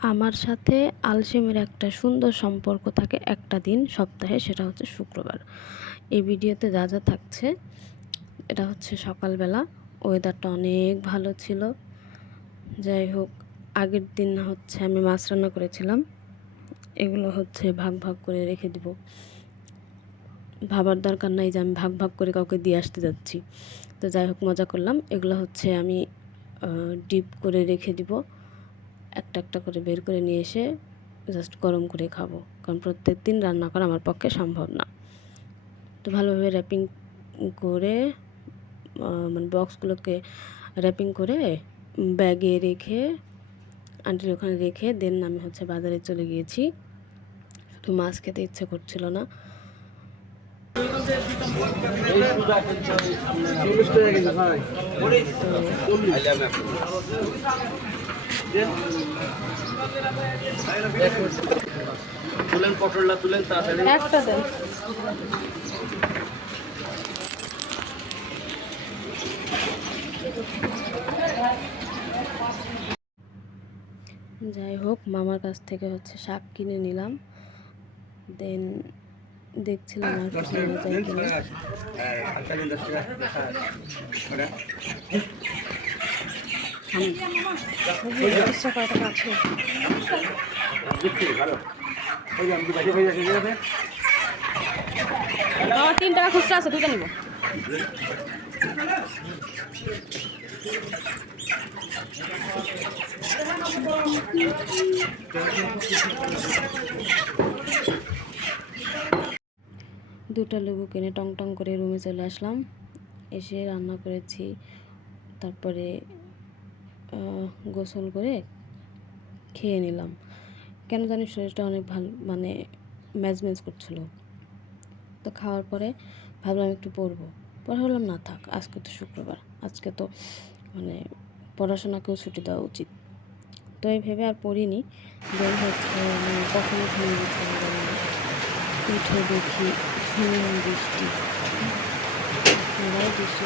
আমার সাথে আলসেমির একটা সুন্দর সম্পর্ক থাকে একটা দিন সপ্তাহে, সেটা হচ্ছে শুক্রবার। এই ভিডিওতে যা যা থাকছে, এটা হচ্ছে সকালবেলা। ওয়েদারটা অনেক ভালো ছিল। যাই হোক, আগের দিন হচ্ছে আমি মাছ রান্না করেছিলাম। এগুলো হচ্ছে ভাগ ভাগ করে রেখে দিব। ভাবার দরকার নাই যে আমি ভাগ ভাগ করে কাউকে দিয়ে আসতে যাচ্ছি। তো যাই হোক, মজা করলাম। এগুলো হচ্ছে আমি ডিপ করে রেখে দিব। একটা একটা করে বের করে নিয়ে এসে জাস্ট গরম করে খাবো, কারণ প্রত্যেক দিন রান্না করা আমার পক্ষে সম্ভব না। তো ভালোভাবে র্যাপিং করে মানে বক্সগুলোকে র্যাপিং করে ব্যাগে রেখে আন্টির ওখানে রেখে দেন আমি হচ্ছে বাজারে চলে গিয়েছি। শুধু মাছ খেতে ইচ্ছে করছিল না। তুলেন পটলটা তুলেন তাড়াতাড়ি একটা দেন। যাই হোক, মামার কাছ থেকে হচ্ছে শাক কিনে নিলাম। দেন দেখছিলাম আর কিছু নেওয়া যায় কিনা। কয় টাকা আছে? 3 টাকা খুচরা আছে, 2টা নিব। দুটো লেবু কিনে টং টং করে রুমে চলে আসলাম। এসে রান্না করেছি, তারপরে গোসল করে খেয়ে নিলাম। কেন জানি শরীরটা অনেক ভালো, মানে ম্যাজম্যাজ করছিল। তো খাওয়ার পরে ভাবলাম একটু পড়বো। পরে হলাম না, থাক, আজকে তো শুক্রবার, আজকে তো মানে পড়াশোনাকেও ছুটি দেওয়া উচিত। তো এই ভেবে আর পড়িনি। দেন হচ্ছে আমি কখনো ঘুমিয়ে গেছিলাম জানি না। উঠে দেখি ঝুম বৃষ্টি, আবার বৃষ্টি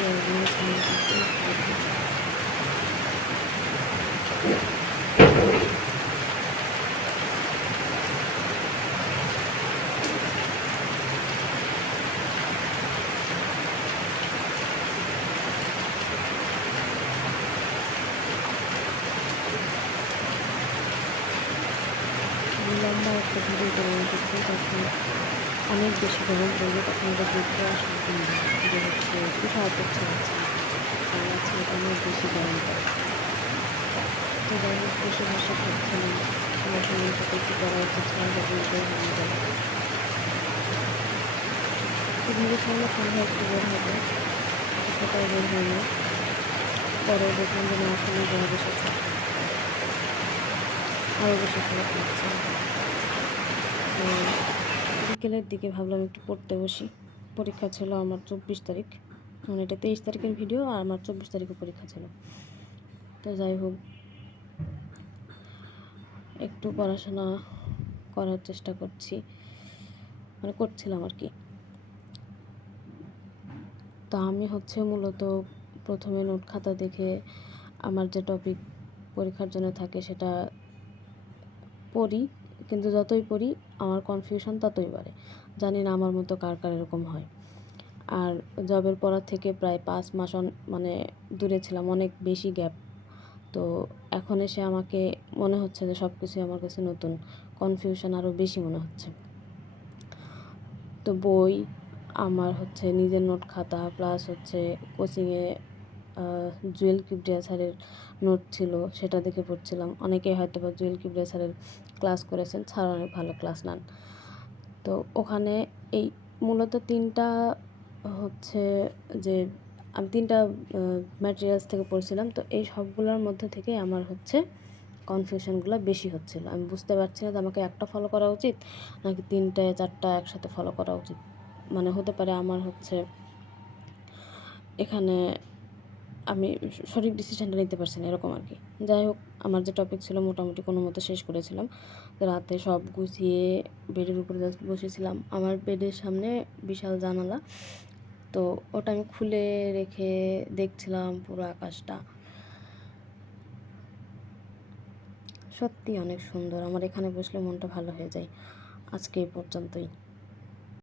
লম্বা একটা ভিডিও করে রেখেছি। তখন অনেক বেশি গরম পড়বে, তখন এটা দেখতে আসলে যে হচ্ছে উঠাও করছে হচ্ছে আর আছে অনেক বেশি গরম পড়ে। তো যাই হোক, বসে বসে খাচ্ছিলাম। আমার সঙ্গে সাথে একটু করা উচিত ছিল, হয়ে গেল। তো ভেবেছিলাম সন্ধ্যা একটু বের হবে, সেটাও বের হয়নি। পরে দেখলাম যে না, আসলে যাওয়া বসেছে, আরও বেশি খারাপ লাগছে। তো বিকেলের দিকে ভাবলাম একটু পড়তে বসি। পরীক্ষা ছিল আমার 24 তারিখ, মানে এটা 23 তারিখের ভিডিও, আর আমার 24 তারিখে পরীক্ষা ছিল। তো যাই হোক, একটু পড়াশোনা করার চেষ্টা করছি, মানে করছিলাম আর কি। তো আমি হচ্ছে মূলত প্রথমে নোট খাতা দেখে আমার যে টপিক পরীক্ষার জন্য থাকে সেটা পড়ি, কিন্তু যতই পড়ি আমার কনফিউশন ততই বাড়ে। জানি না আমার মতো কার কার এরকম হয়। আর জবের পড়ার থেকে প্রায় 5 মাস মানে দূরে ছিলাম, অনেক বেশি গ্যাপ। তো এখন এসে আমাকে মনে হচ্ছে যে সব কিছুই আমার কাছে নতুন, কনফিউশন আরও বেশি মনে হচ্ছে। তো বই, আমার হচ্ছে নিজের নোট খাতা, প্লাস হচ্ছে কোচিংয়ে জুয়েল কিবরিয়া স্যারের নোট ছিল, সেটা দেখে পড়ছিলাম। অনেকেই হয়তো বা জুয়েল কিবরিয়া স্যারের ক্লাস করেছেন, স্যার অনেক ভালো ক্লাস নেন। তো ওখানে এই মূলত 3টা হচ্ছে যে আমি 3টা ম্যাটেরিয়ালস থেকে পড়ছিলাম। তো এই সবগুলোর মধ্যে থেকে আমার হচ্ছে কনফিউশনগুলো বেশি হচ্ছিলো। আমি বুঝতে পারছি না যে আমাকে একটা ফলো করা উচিত নাকি 3টে 4টা একসাথে ফলো করা উচিত। মানে হতে পারে আমার হচ্ছে এখানে আমি সঠিক ডিসিশানটা নিতে পারছি না, এরকম আর কি। যাই হোক, আমার যে টপিক ছিল মোটামুটি কোনো মতো শেষ করেছিলাম। রাতে সব গুছিয়ে বেডের উপরে জাস্ট বসেছিলাম। আমার বেডের সামনে বিশাল জানালা, তো ওটা আমি খুলে রেখে দেখছিলাম পুরো আকাশটা। সত্যি অনেক সুন্দর। আমার এখানে বসলে মনটা ভালো হয়ে যায়। আজকে এই পর্যন্তই।